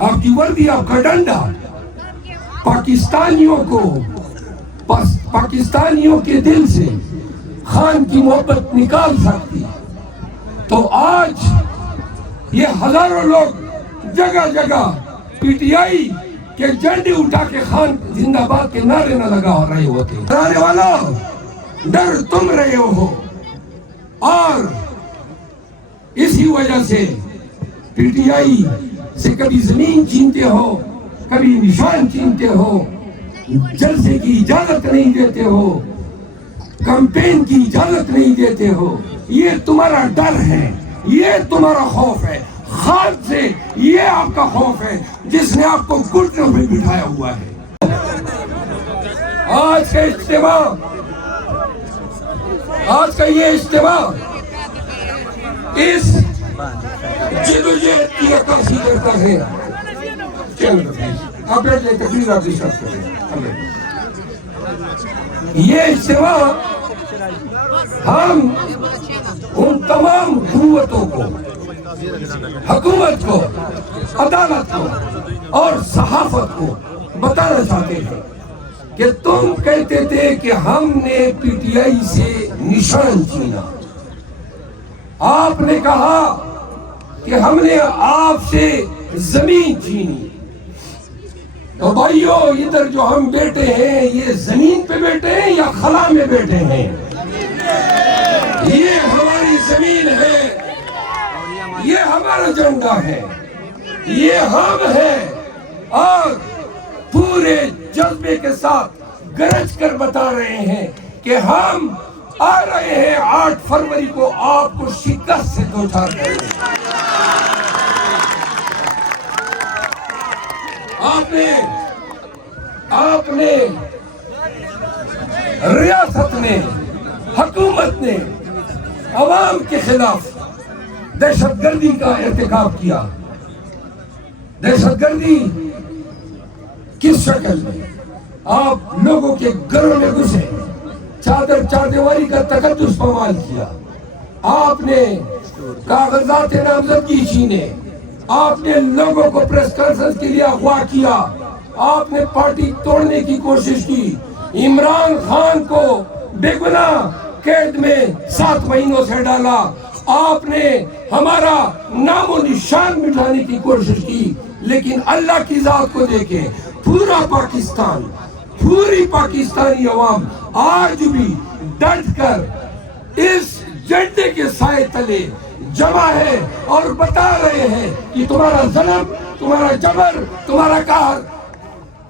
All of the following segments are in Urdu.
آپ کی وردی، آپ کا ڈنڈا پاکستانیوں کے دل سے خان کی محبت نکال سکتی. تو آج یہ ہزاروں لوگ جگہ جگہ پی ٹی آئی کے جھنڈے اٹھا کے خان زندہ باد کے نعرے نہ لگا رہے ہوتے. ڈرانے والا ڈر تم رہے ہو، اور اسی وجہ سے پی ٹی آئی سے کبھی زمین چھینتے ہو، کبھی نشان چھینتے ہو، جلسے کی اجازت نہیں دیتے ہو، کمپین کی اجازت نہیں دیتے ہو. یہ تمہارا ڈر ہے، یہ تمہارا خوف ہے. خان سے یہ آپ کا خوف ہے جس نے آپ کو گھٹنوں پہ بٹھایا ہوا ہے. آج کا یہ اجتماع اس جدوجہد کی عکاسی کرتا ہے. آپ بیٹھ جائیں، تقریر آپ ڈسکس کریں. یہ اجتماع ہم ان تمام قوتوں کو، حکومت کو، عدالت کو اور صحافت کو بتانا چاہتے ہیں کہ تم کہتے تھے کہ ہم نے پی ٹی آئی سے نشان چھینا. آپ نے کہا کہ ہم نے آپ سے زمین چھینی. تو بھائیو، ادھر جو ہم بیٹھے ہیں یہ زمین پہ بیٹھے ہیں یا خلا میں بیٹھے ہیں؟ یہ ہماری زمین ہے، یہ ہمارا جھنڈا ہے، یہ ہم ہیں، اور پورے جذبے کے ساتھ گرج کر بتا رہے ہیں کہ ہم آ رہے ہیں 8 فروری کو آپ کو شکست سے دوچار کریں. آپ نے ریاست نے، حکومت نے عوام کے خلاف دہشت گردی کا ارتکاب کیا. دہشت گردی کس شکل میں؟ آپ لوگوں کے گھروں میں گھسے، چار دیواری کا تقدس پامال کیا. آپ نے کاغذات نامزدگی چھینے، آپ نے لوگوں کو پریس کانفرنس کے لیے اغوا کیا، آپ نے پارٹی توڑنے کی کوشش کی، عمران خان کو بے گناہ قید میں 7 مہینوں سے ڈالا، آپ نے ہمارا نام و نشان مٹانے کی کوشش کی. لیکن اللہ کی ذات کو دیکھیں، پورا پاکستان، پوری پاکستانی عوام آج بھی ڈٹ کر اس جھنڈے کے سائے تلے جمع ہے اور بتا رہے ہیں کہ تمہارا ظلم، تمہارا جبر، تمہارا قہر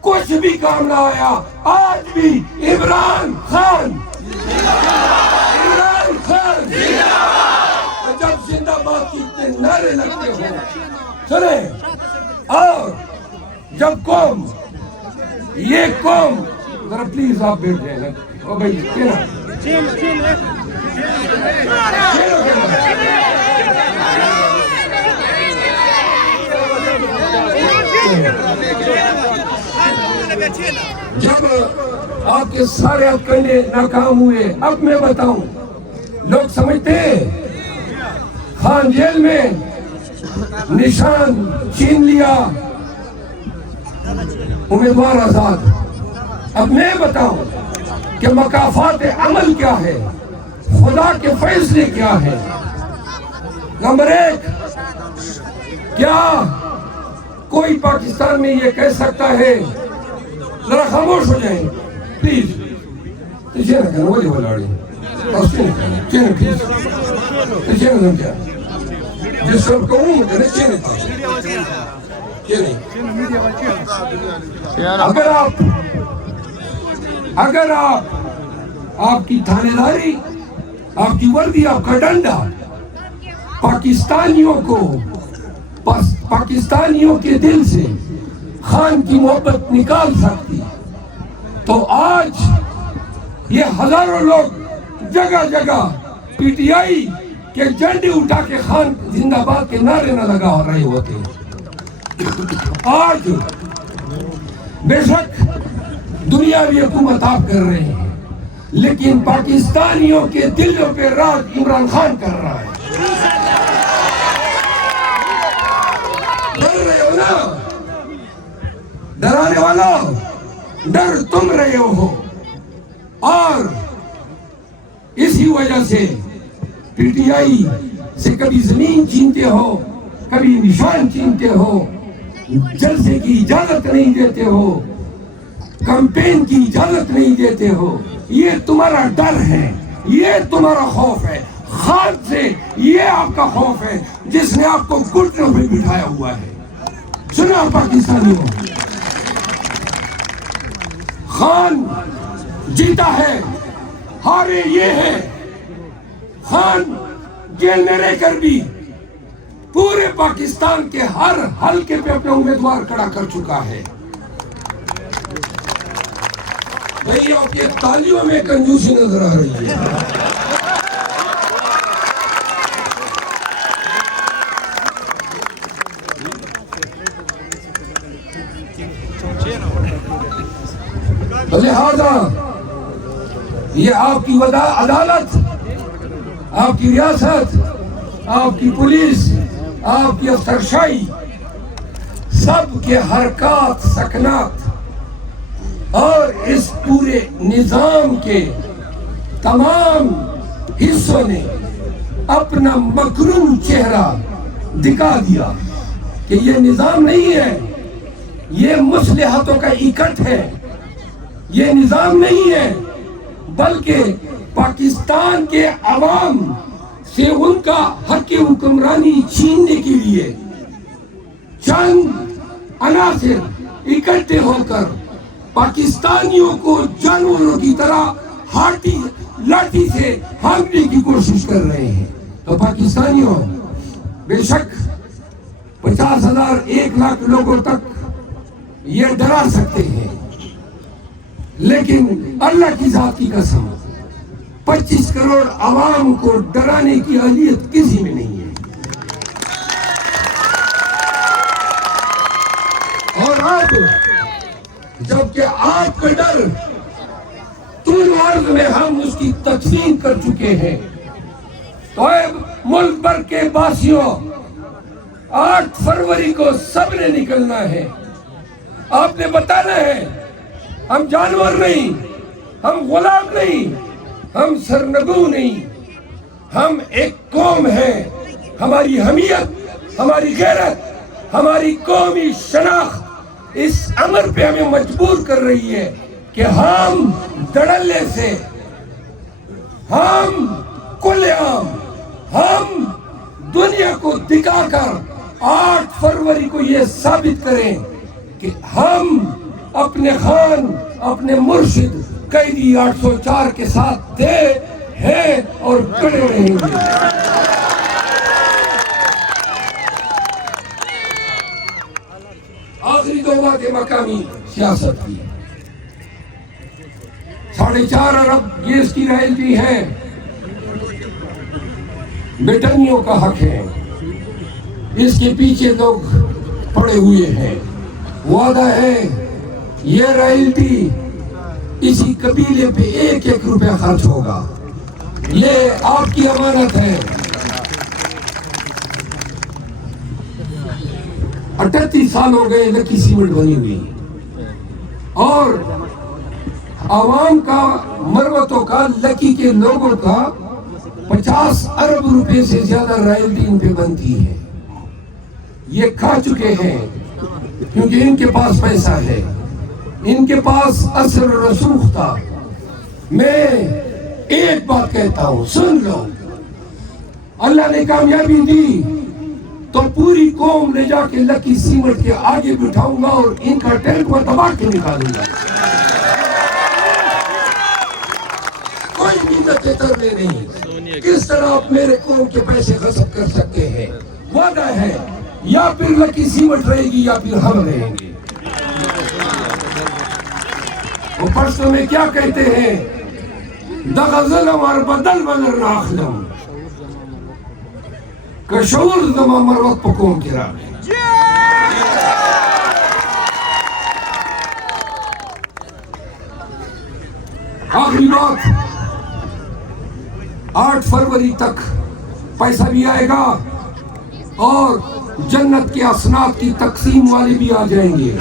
کچھ بھی کام نہ آیا. آج بھی عمران خان جب زندہ باد کی اتنے نعرے لگتے ہو سنیں، اور جب قوم، یہ قوم، ذرا پلیز آپ بیٹھ جائیں او بھائی، جب آپ کے سارے کنڈے ناکام ہوئے، اب میں بتاؤں، لوگ سمجھتے ہیں خان جیل میں نشان چھین لیا، امیدوار آزاد. اب میں بتاؤں کہ مکافات عمل کیا ہے، خدا کے فیصلے کیا ہے. نمبر 1، کیا کوئی پاکستان میں یہ کہہ سکتا ہے، ذرا خاموش ہو جائیں پلیز، اگر آپ کی تھانے داری، آپ کی وردی، آپ کا ڈنڈا پاکستانیوں کے دل سے خان کی محبت نکال سکتی، تو آج یہ ہزاروں لوگ جگہ جگہ پی ٹی آئی کے جھنڈے اٹھا کے خان زندہ باد کے نعرے نہ لگا رہے ہوتے. آج بے شک دنیاوی حکومت آپ کر رہے ہیں، لیکن پاکستانیوں کے دلوں پہ راج عمران خان کر رہا ہے. ڈرانے والوں ڈر تم رہے ہو، اور اسی وجہ سے پی ٹی آئی سے کبھی زمین چھینتے ہو، کبھی نشان چھینتے ہو، جلسے کی اجازت نہیں دیتے ہو، کمپین کی اجازت نہیں دیتے ہو۔ یہ تمہارا ڈر ہے، یہ تمہارا خوف ہے، خان سے یہ آپ کا خوف ہے جس نے آپ کو گھٹنوں پہ بٹھایا ہوا ہے۔ سنا پاکستانیوں، خان جیتا ہے، ہارے یہ ہے۔ خان جیل میں رہ کر بھی پورے پاکستان کے ہر حلقے پہ اپنا امیدوار کھڑا کر چکا ہے۔ بھئی آپ کے تالیوں میں کنجوسی نظر آ رہی ہے۔ لہذا یہ آپ کی عدالت، آپ کی ریاست، آپ کی پولیس، آپ کی افسرشاہی، سب کے حرکات سکنات اور اس پورے نظام کے تمام حصوں نے اپنا مکرون چہرہ دکھا دیا کہ یہ نظام نہیں ہے، یہ مصلحتوں کا اکٹھ ہے، یہ نظام نہیں ہے، بلکہ پاکستان کے عوام سے ان کا حق حکمرانی چھیننے کے لیے چند عناصر اکٹھے ہو کر پاکستانیوں کو جانوروں کی طرح لاٹھی سے ہانکنے کی کوشش کر رہے ہیں۔ تو پاکستانیوں، بے شک 50,000 1 لاکھ لوگوں تک یہ ڈرا سکتے ہیں، لیکن اللہ کی ذات کی قسم 25 کروڑ عوام کو ڈرانے کی اہلیت کسی میں نہیں ہے۔ اور اب جبکہ آپ کا ڈر طول عرض میں ہم اس کی تقسیم کر چکے ہیں، تو اب ملک بھر کے باسیوں 8 فروری کو سب نے نکلنا ہے۔ آپ نے بتانا ہے ہم جانور نہیں، ہم غلام نہیں، ہم سرنگو نہیں، ہم ایک قوم ہیں۔ ہماری حمیت، ہماری غیرت، ہماری قومی شناخت اس امر پہ ہمیں مجبور کر رہی ہے کہ ہم دھڑلے سے، ہم کل عام، ہم دنیا کو دکھا کر 8 فروری کو یہ ثابت کریں کہ ہم اپنے خان، اپنے مرشد قیدی 804 کے ساتھ تھے، ہیں اور کھڑے رہیں گے۔ آخری 2 باتیں مقامی سیاست کی۔ 4.5 ارب گیس کی رائلٹی ہے، برطانیوں کا حق ہے، اس کے پیچھے لوگ پڑے ہوئے ہیں۔ وعدہ ہے یہ رائلٹی اسی قبیلے پہ 1-1 روپیہ خرچ ہوگا، یہ آپ کی امانت ہے۔ 38 سال ہو گئے لکی سیمنٹ بنی ہوئی، اور عوام کا، مروتوں کا، لکی کے لوگوں کا 50 ارب روپے سے زیادہ رائلٹی ان پہ بنتی ہے۔ یہ کھا چکے ہیں کیونکہ ان کے پاس پیسہ ہے، ان کے پاس اثر و رسوخ تھا۔ میں ایک بات کہتا ہوں، سن لو، اللہ نے کامیابی دی تو پوری قوم لے جا کے لکی سیمنٹ کے آگے بٹھاؤں گا اور ان کا ٹینک کو دبا کے نکالوں گا۔ کوئی نیت ترلے نہیں، کس طرح آپ میرے قوم کے پیسے غصب کر سکتے ہیں۔ وعدہ ہے یا پھر لکی سیمنٹ رہے گی یا پھر ہم رہیں گے۔ وہ پرسوں میں کیا کہتے ہیں، دغ ظلم اور بدل بدل ناخلم کشور زما مروت پکوم کی راہ ہے۔ آخری بات، 8 فروری تک پیسہ بھی آئے گا اور جنت کے اسناد کی تقسیم والے بھی آ جائیں گے۔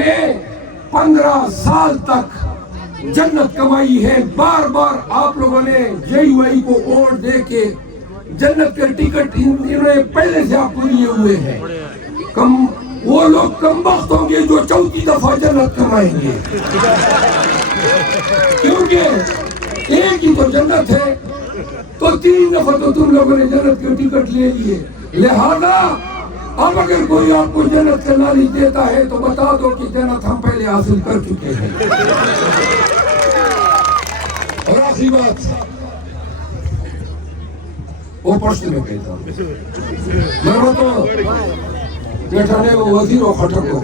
نے 15 سال تک جنت کمائی ہے. بار بار آپ لوگوں نے JUI کو ووٹ دے کے جنت کے ٹکٹ انہوں نے پہلے سے آپ کو لیے ہوئے ہیں. وہ لوگ کم بخت ہوں گے جو چوتھی دفعہ جنت کمائیں گے, کیونکہ ایک ہی تو جنت ہے, تو 3 دفعہ تو تم لوگوں نے جنت کے ٹکٹ لے لیے. لہذا اب اگر کوئی آپ کو جنت کا لالچ دیتا ہے تو بتا دو کہ جنت ہم پہلے حاصل کر چکے ہیں. اور آخری بات وہ پشت میں کہتا ہوں, میں تو بیٹھا نے وہ وزیر و خٹک ہو